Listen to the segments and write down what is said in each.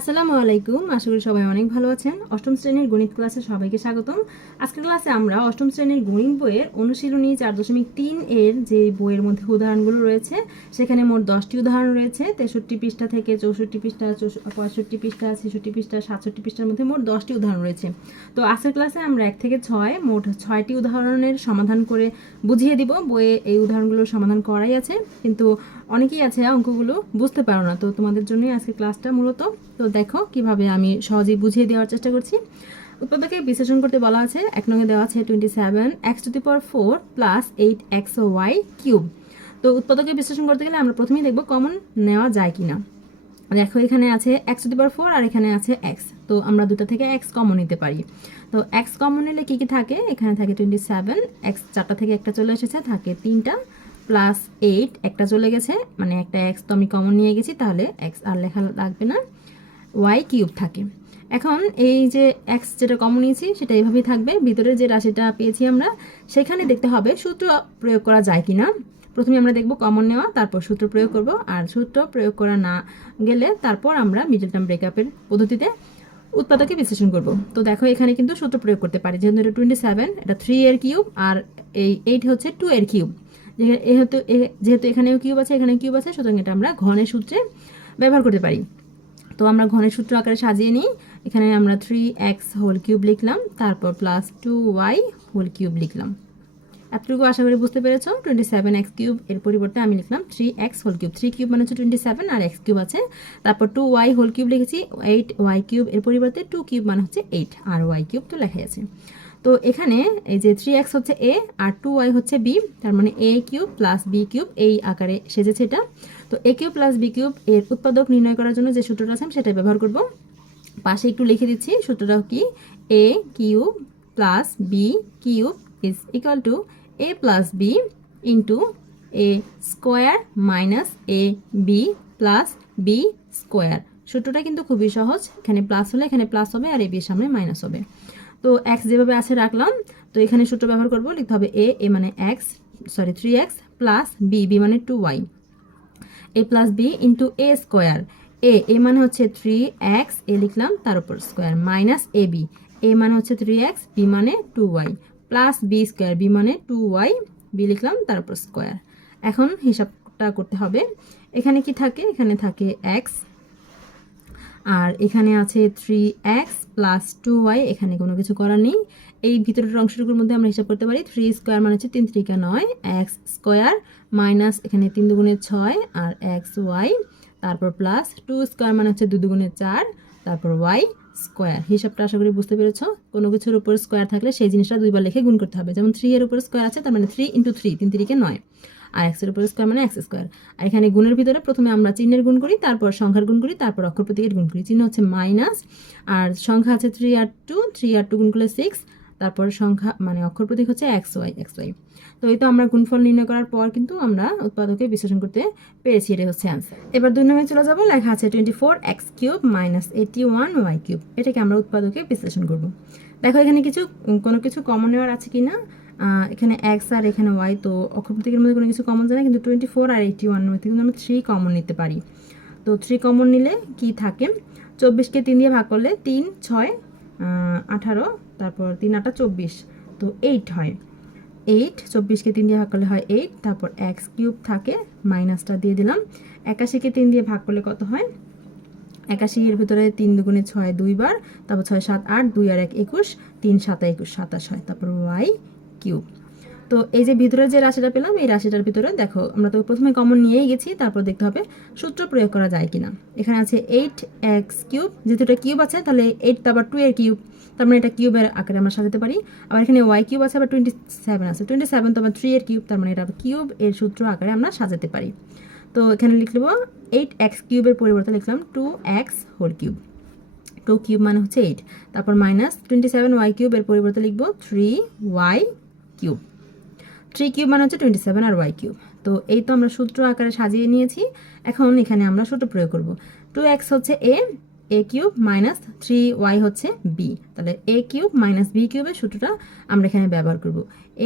আসসালামু আলাইকুম। আশা করি সবাই অনেক ভালো আছেন। অষ্টম শ্রেণির গণিত ক্লাসে সবাইকে স্বাগতম। আজকের ক্লাসে আমরা অষ্টম শ্রেণির গণিত বইয়ের অনুশীলনী চার দশমিক তিন এর যে বইয়ের মধ্যে উদাহরণগুলো রয়েছে, সেখানে মোট দশটি উদাহরণ রয়েছে। তেষট্টি পৃষ্ঠা থেকে চৌষট্টি পৃষ্ঠা পঁয়ষট্টি পৃষ্ঠা, ছেষট্টি পৃষ্ঠা, সাতষট্টি পৃষ্ঠার মধ্যে মোট দশটি উদাহরণ রয়েছে। তো আজকের ক্লাসে আমরা এক থেকে ছয়, মোট ছয়টি উদাহরণের সমাধান করে বুঝিয়ে দিব। বইয়ে এই উদাহরণগুলোর সমাধান করাই আছে। কিন্তু অনেকেই আছে অঙ্কগুলো, বুঝতে পারো না, তো তোমাদের জন্যই আজকে ক্লাসটা মূলত। তো দেখো কীভাবে আমি সহজেই বুঝিয়ে দেওয়ার চেষ্টা করছি। উৎপাদকে বিশ্লেষণ করতে বলা আছে, এক নঙ্গে দেওয়া আছে twenty seven X to the power four plus eight X Y cube তো উৎপাদকে বিশ্লেষণ করতে গেলে আমরা প্রথমেই দেখব কমন নেওয়া যায় কি না দেখো এখানে আছে X to the power four আর এখানে আছে এক্স তো আমরা দুটো থেকে এক্স কমন নিতে পারি। তো এক্স কমন নিলে কী কী থাকে? এখানে থাকে টোয়েন্টি সেভেন এক্স চারটা থেকে একটা চলে এসেছে, থাকে তিনটা। প্লাস এইট একটা চলে গেছে মানে একটা এক্স তো আমি কমন নিয়ে গেছি, তাহলে এক্স আর লেখা লাগবে না ওয়াই কিউব থাকে। এখন এই যে এক্স যেটা কমন নিয়েছি, সেটা এইভাবেই থাকবে ভিতরে যে রাশিটা পেয়েছি আমরা, সেখানে দেখতে হবে সূত্র প্রয়োগ করা যায় কিনা। প্রথমে আমরা দেখব কমন নেওয়া, তারপর সূত্র প্রয়োগ করব, আর সূত্র প্রয়োগ করা না গেলে তারপর আমরা মিডল টার্ম ব্রেকআপের পদ্ধতিতে উৎপাদকে বিশ্লেষণ করব। তো দেখো এখানে কিন্তু সূত্র প্রয়োগ করতে পারি, যেহেতু এটা টোয়েন্টি সেভেন এটা থ্রি এর কিউব আর এই এইট হচ্ছে টু এর কিউব যেহেতু যেহেতু এখানেও কিউব আছে এখানে কিউব আছে, সুতরাং এটা আমরা ঘনের সূত্রে ব্যবহার করতে পারি। তো আমরা ঘনের সূত্র আকারে সাজিয়ে নিই। এখানে আমরা থ্রি এক্স হোল কিউব লিখলাম, তারপর plus two Y whole cube লিখলাম। এতটুকু আশা করি বুঝতে পেরেছ? টোয়েন্টি সেভেন এক্স কিউব এর পরিবর্তে আমি লিখলাম three X whole cube three cube মানে হচ্ছে টোয়েন্টি সেভেন আর এক্স কিউব আছে। তারপর টু ওয়াই হোল কিউব লিখেছি এইট ওয়াই কিউব এর পরিবর্তে টু কিউব মানে হচ্ছে এইট আর ওয়াই কিউব তো লেখা আছে। তো এখানে এই যে থ্রি এক্স হচ্ছে এ আর টু ওয়াই হচ্ছে বি তার মানে A cube plus B cube এই আকারে সেজেছে এটা। তো A cube plus B cube এর উৎপাদক নির্ণয় করার জন্য যে সূত্রটা আছে, আমি সেটা ব্যবহার করব। পাশে একটু লিখে দিচ্ছি, সূত্রটা কি? A cube plus B cube is equal to A plus B into A square minus A B plus B square সূত্রটা কিন্তু খুবই সহজ, এখানে প্লাস হলে এখানে প্লাস হবে আর এ বির সামনে মাইনাস হবে। তো এক্স যেভাবে আছে রাখলাম, তো এখানে সূত্র ব্যবহার করব, লিখতে হবে এ এ মানে X sorry three X plus B B মানে two Y A plus B into A square A A মানে হচ্ছে থ্রি এক্স এ লিখলাম, তার উপর square minus A B A মানে হচ্ছে থ্রি এক্স বি মানে two Y plus B square B মানে টু ওয়াই বি লিখলাম, তার উপর স্কোয়ার এখন হিসাবটা করতে হবে। এখানে কি থাকে? এখানে থাকে এক্স আর এখানে আছে three X plus two Y এখানে কোনো কিছু করার নেই। এই ভিতরের অংশটুকুর মধ্যে আমরা হিসাব করতে পারি থ্রি স্কোয়ার মানে হচ্ছে তিন ত্রিকা নয় এক্স স্কোয়ার মাইনাস এখানে তিন দুগুণে ছয় আর এক্স ওয়াই তারপর প্লাস টু স্কোয়ার মানে হচ্ছে দু দুগুণে চার, তারপর ওয়াই স্কোয়ার হিসাবটা আশা করি বুঝতে পেরেছ? কোনো কিছুর উপর স্কোয়ার থাকলে সেই জিনিসটা দুইবার লিখে গুণ করতে হবে। যেমন থ্রি এর উপর স্কোয়ার আছে, তার মানে থ্রি ইন্টু থ্রি তিন তিরিকে নয়। আর এক্সের উপর স্কোয়ার মানে এক্স স্কোয়ার আর এখানে গুণের ভিতরে প্রথমে আমরা চিহ্নের গুণ করি, তারপর সংখ্যার গুণ করি, তারপর অক্ষর প্রতীকের গুণ করি। চিহ্ন হচ্ছে মাইনাস আর সংখ্যা আছে থ্রি আর টু থ্রি আর টু গুণ করলে সিক্স তারপর সংখ্যা মানে অক্ষর প্রতীক হচ্ছে এক্স ওয়াই এক্স ওয়াই তো এই তো আমরা গুণফল নির্ণয় করার পর কিন্তু আমরা উৎপাদকে বিশ্লেষণ করতে পেরেছি এটা হচ্ছে অ্যান্সার এবার দুই নম্বরে চলে যাব, লেখা আছে twenty four X cube minus eighty one Y cube এটাকে আমরা উৎপাদকে বিশ্লেষণ করব। দেখো এখানে কিছু, কোনো কিছু কমন নেওয়ার আছে কি না এখানে এক্স আর এখানে ওয়াই তো অক্ষর প্রতীকের মধ্যে কোনো কিছু কমন যায় না, কিন্তু টোয়েন্টি ফোর আর এইটি ওয়ান মধ্যে কিন্তু আমরা থ্রি কমন নিতে পারি। তো থ্রি কমন নিলে কি থাকে? চব্বিশকে তিন দিয়ে ভাগ করলে তিন, ছয় আঠারো, তারপর তিন আটা চব্বিশ। তো এইট হয়। এইট চব্বিশকে তিন দিয়ে ভাগ করলে হয় এইট তারপর এক্স কিউব থাকে, মাইনাসটা দিয়ে দিলাম। একাশিকে তিন দিয়ে ভাগ করলে কত হয়? একাশি এর ভিতরে তিন দুগুণে ছয় দুইবার, তারপর ছয়, সাত, আট, দুই আর এক, একুশ, তিন, সাতা, একুশ, সাতাশ হয়। তারপর ওয়াই কিউব তো এই যে ভিতরে যে রাশিটা পেলাম, এই রাশিটার ভিতরে দেখো, আমরা তো প্রথমে কমন নিয়েই গেছি, তারপর দেখতে হবে সূত্র প্রয়োগ করা যায় কিনা। এখানে আছে এইট এক্স কিউব যেহেতু এটা কিউব আছে, তাহলে এইট তারপর টু এর কিউব তার মানে এটা কিউবের আকারে আমরা সাজাতে পারি। আবার এখানে ওয়াই কিউব আছে, আবার টোয়েন্টি সেভেন আছে টোয়েন্টি সেভেন তো আবার থ্রি এর কিউব তার মানে এটা কিউব এর সূত্র আকারে আমরা সাজাতে পারি। তো এখানে লিখব এইট এক্স কিউবের পরিবর্তে লিখলাম two X whole cube two cube মানে হচ্ছে এইট তারপর মাইনাস টোয়েন্টি সেভেন ওয়াই কিউবের পরিবর্তে লিখব three Y cube three cube মানে হচ্ছে টোয়েন্টি সেভেন আর ওয়াই কিউব তো এই তো আমরা সূত্র আকারে সাজিয়ে নিয়েছি। এখন এখানে আমরা সূত্র প্রয়োগ করব। টু এক্স হচ্ছে A A cube minus three Y হচ্ছে বি তাহলে এ কিউব মাইনাস বি কিউবের সূত্রটা আমরা এখানে ব্যবহার করব।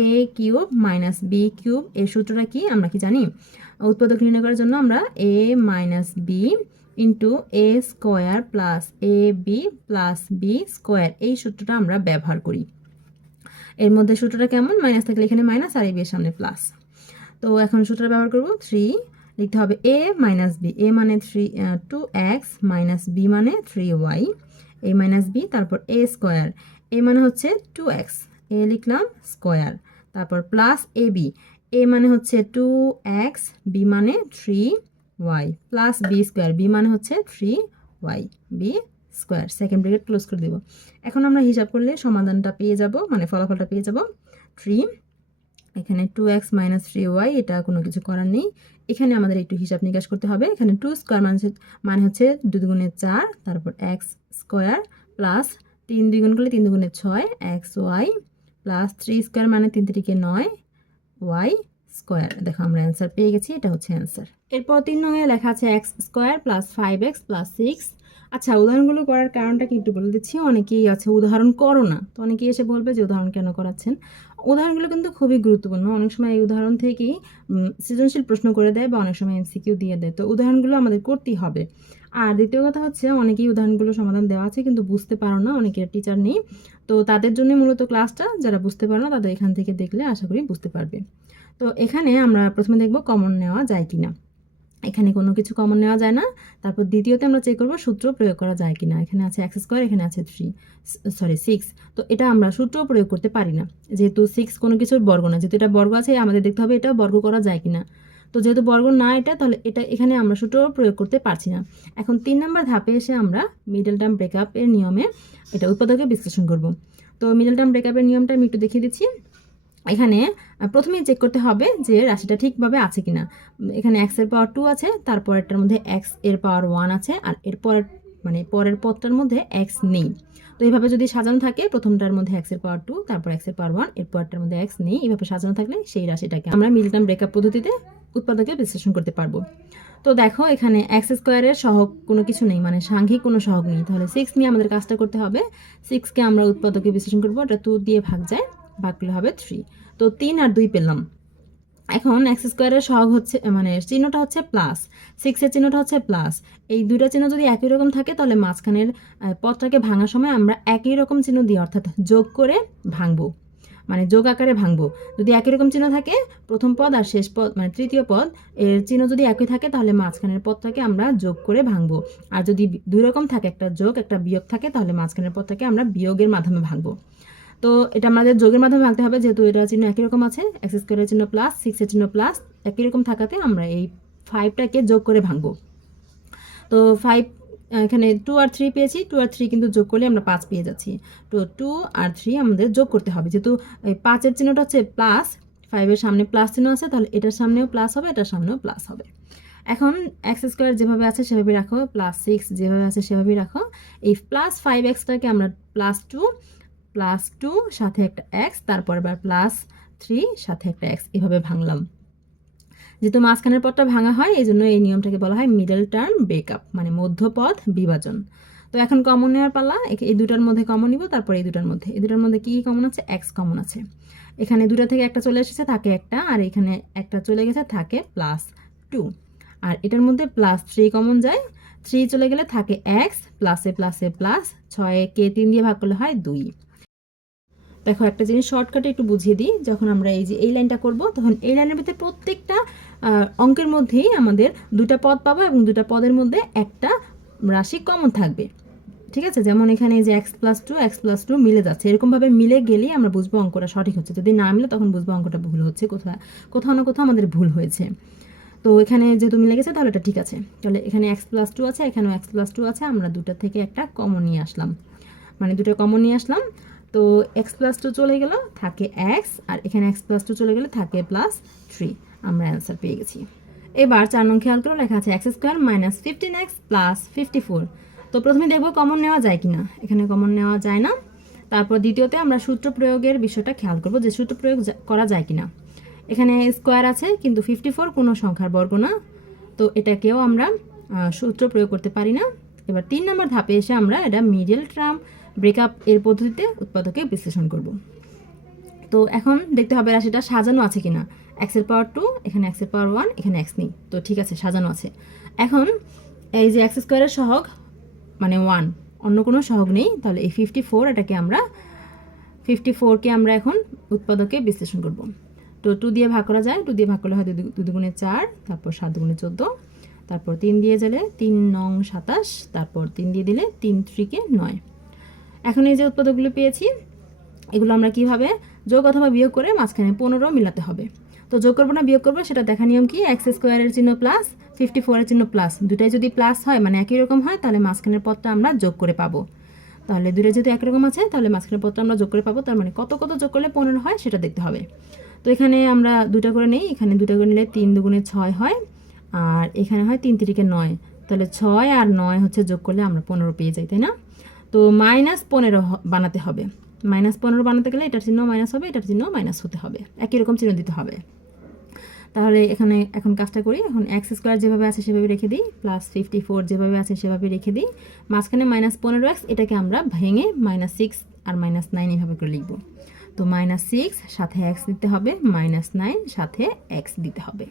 A cube minus B cube এর সূত্রটা কি? আমরা কি জানি? উৎপাদক নির্ণয় করার জন্য আমরা A minus B into A square plus A B plus B square এই সূত্রটা আমরা ব্যবহার করি। এর মধ্যে সূত্রটা কেমন? মাইনাস থাকলে এখানে মাইনাস আর এই বি এর সামনে প্লাস তো এখন সূত্রটা ব্যবহার করব থ্রি লিখতে হবে এ মাইনাস বি এ মানে three two X minus B মানে three Y A minus B তারপর এ স্কোয়ার এ মানে হচ্ছে টু এক্স এ লিখলাম স্কোয়ার তারপর প্লাস এ বি এ মানে হচ্ছে টু এক্স বি মানে three Y plus B square B মানে হচ্ছে three Y B square second bracket close করে দেবো। এখন আমরা হিসাব করলে সমাধানটা পেয়ে যাব মানে ফলাফলটা পেয়ে যাব থ্রি এখানে two X minus three Y এটা কোনো কিছু করার নেই। এখানে আমাদের একটু হিসাব নিকাশ করতে হবে। এখানে টু স্কোয়ার মানে হচ্ছে- মানে হচ্ছে দুই দুগুণের চার, তারপর এক্স স্কোয়ার প্লাস তিন দুগুণ করলে তিন দুগুণের ছয় X Y plus three square মানে তিন তিরিকে নয় ওয়াই স্কোয়ার দেখো আমরা অ্যান্সার পেয়ে গেছি, এটা হচ্ছে অ্যান্সার এরপর তিন নঙে লেখা আছে X square plus five X plus six আচ্ছা উদাহরণগুলো করার কারণটা কি একটু বলে দিচ্ছি? অনেকেই আছে, উদাহরণ করো না। তো অনেকেই এসে বলবে যে, উদাহরণ কেন করাচ্ছেন? উদাহরণগুলো কিন্তু খুবই গুরুত্বপূর্ণ। অনেক সময় এই উদাহরণ থেকেই সৃজনশীল প্রশ্ন করে দেয় বা অনেক সময় এমসিকিউ দিয়ে দেয়। তো উদাহরণগুলো আমাদের করতেই হবে। আর দ্বিতীয় কথা হচ্ছে, অনেকেই উদাহরণগুলো সমাধান দেওয়া আছে, কিন্তু বুঝতে পারো না অনেকের টিচার নেই। তো তাদের জন্য মূলত ক্লাসটা যারা বুঝতে পারো না, তাদের এখান থেকে দেখলে আশা করি বুঝতে পারবে। তো এখানে আমরা প্রথমে দেখব কমন নেওয়া যায় কিনা। এখানে কোনো কিছু কমন নেওয়া যায় না। তারপর দ্বিতীয়তে আমরা চেক করব সূত্র প্রয়োগ করা যায় কিনা। এখানে আছে এক্স স্কোয়ার এখানে আছে থ্রি সরি সিক্স তো এটা আমরা সূত্র প্রয়োগ করতে পারি না। যেহেতু সিক্স কোনো কিছুর বর্গ না, যেহেতু এটা বর্গ আছে, আমাদের দেখতে হবে এটা বর্গ করা যায় কিনা। তো যেহেতু বর্গ না এটা, তাহলে এটা এখানে আমরা সূত্র প্রয়োগ করতে পারছি না। এখন তিন নম্বর ধাপে এসে আমরা মিডল টার্ম ব্রেকআপ এর নিয়মে এটা উৎপাদকে বিশ্লেষণ করব। তো মিডল টার্ম ব্রেকআপের নিয়মটা আমি একটু দেখিয়ে দিচ্ছি। এখানে আহ, প্রথমেই চেক করতে হবে যে রাশিটা ঠিকভাবে আছে কিনা। এখানে এক্সের পাওয়ার টু আছে তারপর তারপরেরটার মধ্যে এক্সের পাওয়ার ওয়ান আছে আর এর পরের মানে পরের পদটার মধ্যে এক্স নেই। তো এইভাবে যদি সাজানো থাকে প্রথমটার মধ্যে এক্সের পাওয়ার টু তারপর এক্সের পাওয়ার ওয়ানের পরেরটার মধ্যে এক্স নেই এইভাবে সাজানো থাকলে সেই রাশিটাকে আমরা মিলটাম ব্রেকআপ পদ্ধতিতে উৎপাদকে বিশ্লেষণ করতে পারব। তো দেখো এখানে এক্স স্কোয়ারের সহগ কোনো কিছু নেই মানে সাংঘিক কোনো সহগ নেই। তাহলে সিক্স নিয়ে আমাদের কাজটা করতে হবে। সিক্সকে আমরা উৎপাদকে বিশ্লেষণ করব এটা টু দিয়ে ভাগ যায়। ভাগ করলে হবে থ্রি তো তিন আর দুই পেলাম। এখন এক্স স্কোয়ারের সহগ হচ্ছে মানে চিহ্নটা হচ্ছে প্লাস সিক্সের চিহ্নটা হচ্ছে প্লাস এই দুইটা চিহ্ন যদি একই রকম থাকে, তাহলে মাঝখানের পথটাকে ভাঙার সময় আমরা একই রকম চিহ্ন দিই অর্থাৎ যোগ করে ভাঙবো। মানে যোগ আকারে ভাঙবো। যদি একই রকম চিহ্ন থাকে, প্রথম পদ আর শেষ পদ মানে তৃতীয় পদ, এর চিহ্ন যদি একই থাকে, তাহলে মাঝখানের পদটাকে আমরা যোগ করে ভাঙবো। আর যদি দুই রকম থাকে, একটা যোগ, একটা বিয়োগ থাকে, তাহলে মাঝখানের পদটাকে আমরা বিয়োগের মাধ্যমে ভাঙবো। তো এটা আমাদের যোগের মাধ্যমে ভাঙতে হবে, যেহেতু এটা চিহ্ন একই রকম আছে এক্স স্কোয়ারের চিহ্ন প্লাস সিক্সের চিহ্ন প্লাস একই রকম থাকাতে আমরা এই ফাইভটাকে যোগ করে ভাঙবো। তো ফাইভ এখানে টু আর থ্রি পেয়েছি টু আর থ্রি কিন্তু যোগ করলে আমরা পাঁচ পেয়ে যাচ্ছি। তো টু আর থ্রি আমাদের যোগ করতে হবে, যেহেতু এই পাঁচের চিহ্নটা হচ্ছে প্লাস ফাইভের সামনে প্লাস চিহ্ন আছে, তাহলে এটার সামনেও প্লাস হবে, এটার সামনেও প্লাস হবে। এখন এক্স স্কোয়ার যেভাবে আছে সেভাবে রাখো প্লাস সিক্স যেভাবে আছে সেভাবেই রাখো। এই প্লাস ফাইভ এক্সটাকে আমরা প্লাস টু প্লাস টু সাথে একটা এক্স তারপর আবার প্লাস থ্রি সাথে একটা এক্স এভাবে ভাঙলাম। যেহেতু মাঝখানের পদটা ভাঙা হয়, এই জন্য এই নিয়মটাকে বলা হয় মিডল টার্ম ব্রেকআপ মানে মধ্যপথ বিভাজন। তো এখন কমন নেওয়ার পালা এই দুটার মধ্যে কমন নিব, তারপর এই দুটার মধ্যে। এই দুটার মধ্যে কি কমন আছে? এক্স কমন আছে। এখানে দুটা থেকে একটা চলে এসেছে, থাকে একটা, আর এখানে একটা চলে গেছে, থাকে প্লাস টু আর এটার মধ্যে প্লাস থ্রি কমন যায়। থ্রি চলে গেলে থাকে এক্স প্লাসে প্লাসে প্লাস ছয় কে তিন দিয়ে ভাগ করলে হয় দুই। দেখো, একটা জিনিস শর্টকাটে একটু বুঝিয়ে দিই। যখন আমরা এই যে এই লাইনটা করব, তখন এই লাইনের ভিতরে প্রত্যেকটা অঙ্কের মধ্যেই আমাদের দুটা পদ পাবো এবং দুটা পদের মধ্যে একটা রাশি কমন থাকবে। ঠিক আছে? যেমন এখানে যে X plus two X plus two মিলে যাচ্ছে। এরকমভাবে মিলে গেলেই আমরা বুঝব অঙ্কটা সঠিক হচ্ছে। যদি না মিলে, তখন বুঝব অঙ্কটা ভুল হচ্ছে। কোথাও কোথাও না কোথাও আমাদের ভুল হয়েছে। তো এখানে যেহেতু মিলে গেছে, তাহলে এটা ঠিক আছে। তাহলে এখানে এক্স প্লাস টু আছে, এখানেও এক্স প্লাস টু আছে। আমরা দুটা থেকে একটা কমন নিয়ে আসলাম। মানে দুটো কমন নিয়ে আসলাম। তো এক্স প্লাস টু চলে গেল, থাকে এক্স আর এখানে এক্স প্লাস টু চলে গেলে থাকে প্লাস থ্রি আমরা অ্যান্সার পেয়ে গেছি। এবার চার নং খেয়াল করে, লেখা আছে X square minus fifteen X plus fifty four তো প্রথমে দেখব কমন নেওয়া যায় কিনা। এখানে কমন নেওয়া যায় না। তারপর দ্বিতীয়তে আমরা সূত্র প্রয়োগের বিষয়টা খেয়াল করব যে সূত্র প্রয়োগ করা যায় কিনা। এখানে স্কোয়ার আছে, কিন্তু ফিফটি ফোর কোনো সংখ্যার বর্গ না। তো এটাকেও আমরা সূত্র প্রয়োগ করতে পারি না। এবার তিন নম্বর ধাপে এসে আমরা এটা মিডল ট্রাম ব্রেকআপ এর পদ্ধতিতে উৎপাদকে বিশ্লেষণ করব। তো এখন দেখতে হবে রাশিটা সাজানো আছে কিনা। এক্সের পাওয়ার টু এখানে এক্সের পাওয়ার ওয়ান এখানে এক্স নেই। তো ঠিক আছে, সাজানো আছে। এখন এই যে এক্স স্কোয়ারের সহগ মানে ওয়ান অন্য কোনো সহগ নেই, তাহলে এই ফিফটি ফোর এটাকে আমরা ফিফটি ফোরকে আমরা এখন উৎপাদকে বিশ্লেষণ করব। তো টু দিয়ে ভাগ করা যায় টু দিয়ে ভাগ করলে হয় দু দুগুণে চার, তারপর সাত দুগুণে চোদ্দ, তারপর তিন দিয়ে গেলে তিন নং সাতাশ, তারপর তিন দিয়ে দিলে তিন ত্রিকে নয়। এখন এই যে উৎপাদকগুলো পেয়েছি, এগুলো আমরা কীভাবে যোগ অথবা বিয়োগ করে মাঝখানে পনেরো মিলাতে হবে? তো যোগ করব না, বিয়োগ করব, সেটা দেখা নিয়ম কি? এক্স স্কোয়ারের চিহ্ন প্লাস ফিফটি ফোরের চিহ্ন প্লাস দুটাই যদি প্লাস হয় মানে একই রকম হয়, তাহলে মাঝখানের পদটা আমরা যোগ করে পাবো। তাহলে দুটো যদি একরকম আছে, তাহলে মাঝখানের পদটা আমরা যোগ করে পাবো, তার মানে কত কত যোগ করলে পনেরো হয়, সেটা দেখতে হবে। তো এখানে আমরা দুটা করে নেই, এখানে দুটা করে নিলে তিন দুগুণে ছয় হয়, আর এখানে হয় তিন তিরিকে নয়। তাহলে ছয় আর নয় হচ্ছে যোগ করলে আমরা পনেরো পেয়ে যাই, তাই না? তো মাইনাস পনেরো বানাতে হবে। মাইনাস পনেরো বানাতে গেলে এটার চিহ্ন মাইনাস হবে, এটার চিহ্ন মাইনাস হতে হবে। একই রকম চিহ্ন দিতে হবে। তাহলে এখানে এখন কাজটা করি। এখন এক্স স্কোয়ার যেভাবে আছে সেভাবে রেখে দিই, প্লাস ফিফটি ফোর যেভাবে আছে সেভাবে রেখে দিই। মাঝখানে মাইনাস পনেরো এক্স, এটাকে আমরা ভেঙে মাইনাস সিক্স আর মাইনাস নাইন এভাবে করে লিখব। তো মাইনাস সিক্স, সাথে এক্স দিতে হবে, মাইনাস নাইন, সাথে এক্স দিতে হবে।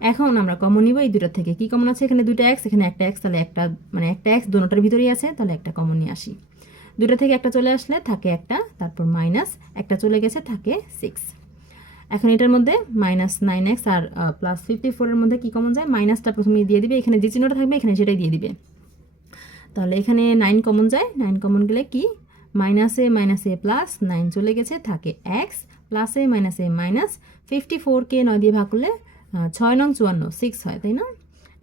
এখন আমরা কমন নিব এই দুটো থেকে। কি কমন আছে? এখানে দুটো এক্স এখানে একটা এক্স তাহলে একটা মানে একটা এক্স দুটোটার ভিতরেই আছে, তাহলে একটা কমন নিয়ে আসি। দুটো থেকে একটা চলে আসলে থাকে একটা, তারপর মাইনাস একটা চলে গেছে থাকে সিক্স এখন এটার মধ্যে মাইনাস নাইন এক্স আর প্লাস ফিফটি ফোরের মধ্যে কী কমন যায়? মাইনাসটা প্রথমে দিয়ে দিবে। এখানে যে চিহ্নটা থাকবে, এখানে সেটাই দিয়ে দিবে। তাহলে এখানে নাইন কমন যায়। নাইন কমন গেলে কি? মাইনাসে মাইনাসে প্লাস নাইন চলে গেছে, থাকে এক্স প্লাসে মাইনাসে মাইনাস ফিফটি ফোরকে নয় দিয়ে ভাগ করলে ছয় নং চুয়ান্ন সিক্স হয়, তাই না?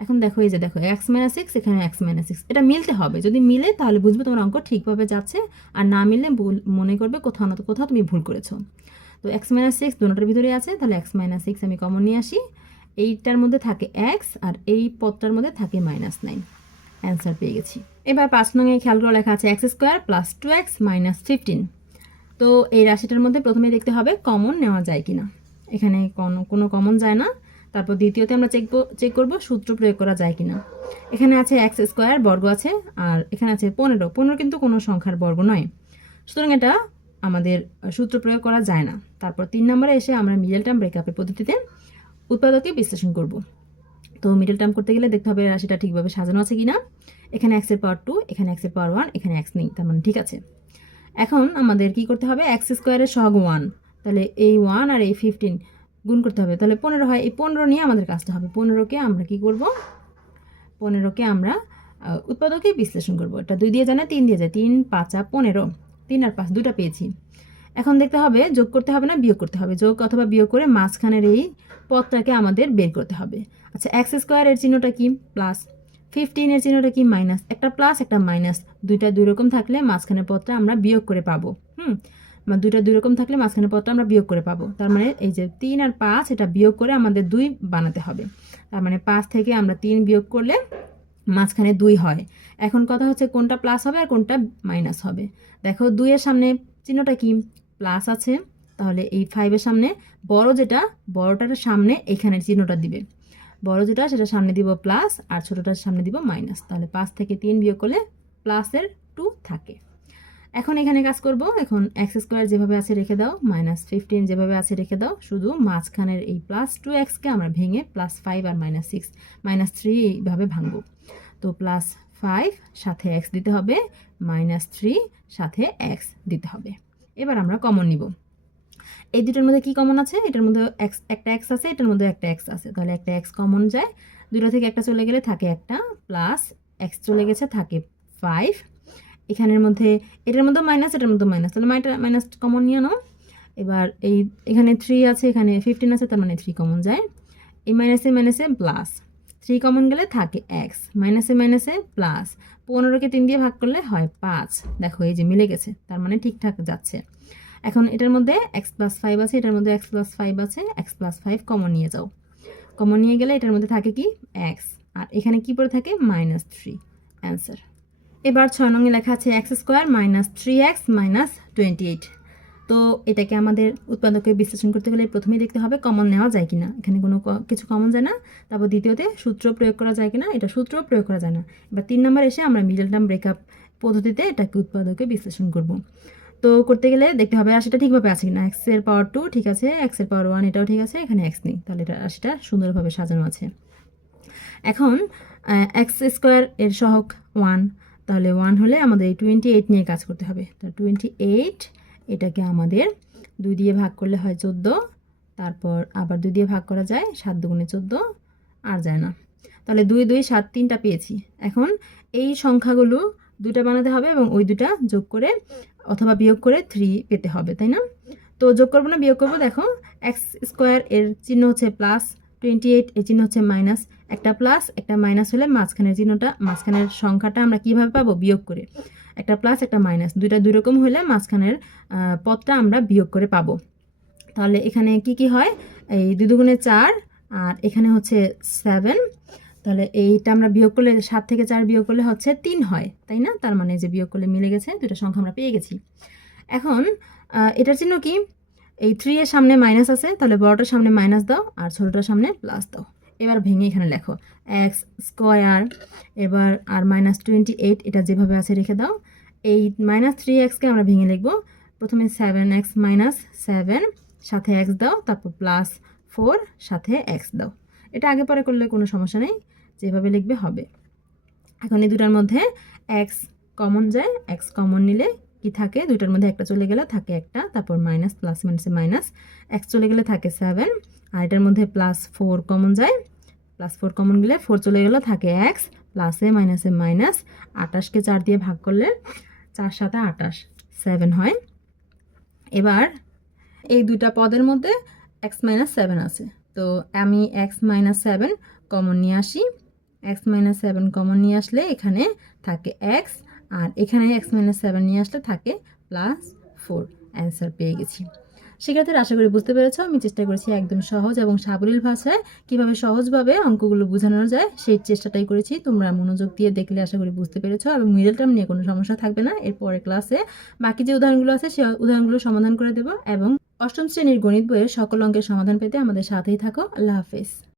এখন দেখো এই যে, দেখো এক্স মাইনাস সিক্স এখানে এক্স মাইনাস সিক্স এটা মিলতে হবে। যদি মিলে, তাহলে বুঝবে তোমার অঙ্ক ঠিকভাবে যাচ্ছে। আর না মিললে মনে করবে কোথাও না তো কোথাও তুমি ভুল করেছ। তো এক্স মাইনাস সিক্স দুটোটার ভিতরে আছে। তাহলে এক্স মাইনাস সিক্স আমি কমন নিয়ে আসি। এইটার মধ্যে থাকে এক্স আর এই পদটার মধ্যে থাকে মাইনাস নাইন অ্যান্সার পেয়ে গেছি। এবার পাঁচ নঙে খেয়াল করে লেখা আছে x square plus two x minus fifteen তো এই রাশিটার মধ্যে প্রথমে দেখতে হবে কমন নেওয়া যায় কি না এখানে কোনো কমন যায় না। তারপর দ্বিতীয়তে আমরা চেক চেক করব সূত্র প্রয়োগ করা যায় কিনা। এখানে আছে এক্স স্কোয়ার বর্গ আছে, আর এখানে আছে পনেরো। পনেরো কিন্তু কোনো সংখ্যার বর্গ নয়। সুতরাং এটা আমাদের সূত্র প্রয়োগ করা যায় না। তারপর তিন নম্বরে এসে আমরা মিডল টার্ম ব্রেকআপের পদ্ধতিতে উৎপাদকে বিশ্লেষণ করব। তো মিডল টার্ম করতে গেলে দেখতে হবে রাশিটা ঠিকভাবে সাজানো আছে কিনা। এখানে এক্সের পাওয়ার টু এখানে এক্সের পাওয়ার ওয়ান এখানে এক্স নেই, তার মানে ঠিক আছে। এখন আমাদের কি করতে হবে? এক্স স্কোয়ারের সহগ ওয়ান তাহলে এই ওয়ান আর এই ফিফটিন গুণ করতে হবে। তাহলে পনেরো হয়, এই পনেরো নিয়ে আমাদের কাজটা হবে। পনেরোকে আমরা কি করব? পনেরোকে আমরা উৎপাদকে বিশ্লেষণ করব। এটা দুই দিয়ে যায় না, তিন দিয়ে যায়। তিন, পাঁচা পনেরো। তিন আর পাঁচ দুটা পেয়েছি। এখন দেখতে হবে, যোগ করতে হবে না, বিয়োগ করতে হবে। যোগ অথবা বিয়োগ করে মাঝখানের এই পদটাকে আমাদের বের করতে হবে। আচ্ছা এক্স স্কোয়ারের চিহ্নটা কি? প্লাস। ফিফটিনের চিহ্নটা কি? মাইনাস। একটা প্লাস, একটা মাইনাস। দুইটা দুই রকম থাকলে মাঝখানের পথটা আমরা বিয়োগ করে পাবো। হুম? দুইটা দুই রকম থাকলে মাঝখানের পদটা আমরা বিয়োগ করে পাবো। তার মানে এই যে তিন আর পাঁচ, এটা বিয়োগ করে আমাদের দুই বানাতে হবে। তার মানে পাঁচ থেকে আমরা তিন বিয়োগ করলে মাঝখানে দুই হয়। এখন কথা হচ্ছে কোনটা প্লাস হবে আর কোনটা মাইনাস হবে। দেখো দুইয়ের সামনে চিহ্নটা কি? প্লাস আছে। তাহলে এই ফাইভের সামনে বড় যেটা, বড়টার সামনে এখানের চিহ্নটা দিবে। বড় যেটা, সেটা সামনে দিব প্লাস আর ছোটোটার সামনে দিব মাইনাস তাহলে পাঁচ থেকে তিন বিয়োগ করলে প্লাসের টু থাকে। এখন এখানে কাজ করব। এখন এক্স স্কোয়ার যেভাবে আছে রেখে দাও মাইনাস ফিফটিন যেভাবে আছে রেখে দাও, শুধু মাঝখানের এই প্লাস টু এক্সকে আমরা ভেঙে প্লাস ফাইভ আর মাইনাস সিক্স মাইনাস থ্রি এইভাবে ভাঙবো। তো প্লাস ফাইভ সাথে এক্স দিতে হবে মাইনাস থ্রি সাথে এক্স দিতে হবে। এবার আমরা কমন নিব। এই দুটোর মধ্যে কি কমন আছে? এটার মধ্যে এক্স একটা এক্স আছে, এটার মধ্যে একটা এক্স আছে। তাহলে একটা এক্স কমন যায়। দুটো থেকে একটা চলে গেলে থাকে একটা প্লাস এক্স চলে গেছে থাকে ফাইভ এখানের মধ্যে, এটার মধ্যে মাইনাস এটার মধ্যে মাইনাস তাহলে মাইনাস কমন নিয়ে নাও। এবার এই, এখানে থ্রি আছে, এখানে ফিফটিন আছে, তার মানে থ্রি কমন যায়। এই মাইনাসে মাইনাসে প্লাস থ্রি কমন গেলে থাকে এক্স মাইনাসে মাইনাসে প্লাস পনেরোকে তিন দিয়ে ভাগ করলে হয় পাঁচ। দেখো, এই যে মিলে গেছে, তার মানে ঠিকঠাক যাচ্ছে। এখন এটার মধ্যে এক্স প্লাস ফাইভ আছে, এটার মধ্যে এক্স প্লাস ফাইভ আছে এক্স প্লাস ফাইভ কমন নিয়ে যাও। কমন নিয়ে গেলে এটার মধ্যে থাকে কি? এক্স আর এখানে কি পড়ে থাকে? মাইনাস থ্রি অ্যান্সার এবার ছয় নঙ্গে লেখা আছে x square minus three x minus twenty eight. তো এটাকে আমাদের উৎপাদকে বিশ্লেষণ করতে গেলে প্রথমেই দেখতে হবে কমন নেওয়া যায় কিনা। এখানে কোনো কিছু কমন যায় না। তারপর দ্বিতীয়তে সূত্র প্রয়োগ করা যায় কিনা, এটা সূত্র প্রয়োগ করা যায় না। এবার তিন নম্বর এসে আমরা মিডল টার্ম ব্রেকআপ পদ্ধতিতে এটাকে উৎপাদকে বিশ্লেষণ করব। তো করতে গেলে দেখতে হবে রাশিটা ঠিকভাবে আছে কিনা। এক্সের পাওয়ার টু ঠিক আছে, এক্সের পাওয়ার ওয়ান এটাও ঠিক আছে, এখানে এক্স নেই। তাহলে এটা রাশিটা সুন্দরভাবে সাজানো আছে। এখন এক্স স্কোয়ার এর সহক ওয়ান তাহলে ওয়ান হলে আমাদের টোয়েন্টি এইট নিয়ে কাজ করতে হবে। তো টোয়েন্টি এইট এটাকে আমাদের দুই দিয়ে ভাগ করলে হয় চোদ্দ, তারপর আবার দুই দিয়ে ভাগ করা যায় সাত দুগুণে চোদ্দ, আর যায় না। তাহলে দুই দুই, সাত, তিনটা পেয়েছি। এখন এই সংখ্যাগুলো দুইটা বানাতে হবে এবং ওই দুটা যোগ করে অথবা বিয়োগ করে থ্রি পেতে হবে, তাই না? তো যোগ করব না, বিয়োগ করব, দেখো এক্স স্কোয়ার এর চিহ্ন হচ্ছে প্লাস টোয়েন্টি এইট এর চিহ্ন হচ্ছে মাইনাস একটা প্লাস একটা মাইনাস হলে মাঝখানের চিহ্নটা, মাঝখানের সংখ্যাটা আমরা কীভাবে পাবো? বিয়োগ করে। একটা প্লাস একটা মাইনাস দুইটা দুই রকম হলে মাঝখানের পদটা আমরা বিয়োগ করে পাবো। তাহলে এখানে কি কি হয়? এই দুই দুগুণে চার, আর এখানে হচ্ছে সেভেন তাহলে এইটা আমরা বিয়োগ করলে সাত থেকে চার বিয়োগ করলে হচ্ছে তিন হয়, তাই না? তার মানে যে বিয়োগ করলে মিলে গেছে দুটো সংখ্যা আমরা পেয়ে গেছি। এখন এটার চিহ্ন কি? এই থ্রি এর সামনে মাইনাস আছে, তাহলে বড়টার সামনে মাইনাস দাও, আর ছোটোটার সামনে প্লাস দাও। এবার ভেঙে এখানে লেখো। এক্স স্কোয়ার এবার আর মাইনাস টোয়েন্টি এইট এটা যেভাবে আছে রেখে দাও। এই মাইনাস থ্রি এক্সকে আমরা ভেঙে লিখব। প্রথমে সেভেন এক্স মাইনাস সেভেন সাথে এক্স দাও, তারপর প্লাস ফোর সাথে এক্স দাও। এটা আগে পরে করলে কোনো সমস্যা নেই, যেভাবে লিখবে হবে। এখন এই দুটার মধ্যে এক্স কমন যায় এক্স কমন নিলে কি থাকে? দুইটার মধ্যে একটা চলে গেলে থাকে একটা, তারপর মাইনাস প্লাস মাইনাসে মাইনাস এক্স চলে গেলে থাকে সেভেন আর এটার মধ্যে প্লাস ফোর কমন যায়। প্লাস ফোর কমন গেলে ফোর চলে গেলে থাকে এক্স প্লাসে মাইনাসে মাইনাস আটাশকে চার দিয়ে ভাগ করলে চার সাথে আটাশ সেভেন হয়। এবার এই দুইটা পদের মধ্যে এক্স মাইনাস সেভেন আছে। তো আমি এক্স মাইনাস সেভেন কমন নিয়ে আসি। এক্স মাইনাস সেভেন কমন নিয়ে আসলে এখানে থাকে এক্স আর এখানে এক্স মাইনাস সেভেন নিয়ে আসলে থাকে প্লাস ফোর অ্যান্সার পেয়ে গেছি। সেক্ষেত্রে আশা করি বুঝতে পেরেছ, আমি চেষ্টা করেছি একদম সহজ এবং সাবলীল ভাষায় কীভাবে সহজভাবে অঙ্কগুলো বোঝানো যায়, সেই চেষ্টাটাই করেছি। তোমরা মনোযোগ দিয়ে দেখলে আশা করি বুঝতে পেরেছ এবং মিডল টার্ম নিয়ে কোনো সমস্যা থাকবে না। এরপরে ক্লাসে বাকি যে উদাহরণগুলো আছে সেই উদাহরণগুলো সমাধান করে দেবো এবং অষ্টম শ্রেণির গণিত বইয়ের সকল অঙ্কের সমাধান পেতে আমাদের সাথেই থাকো। আল্লাহ হাফেজ।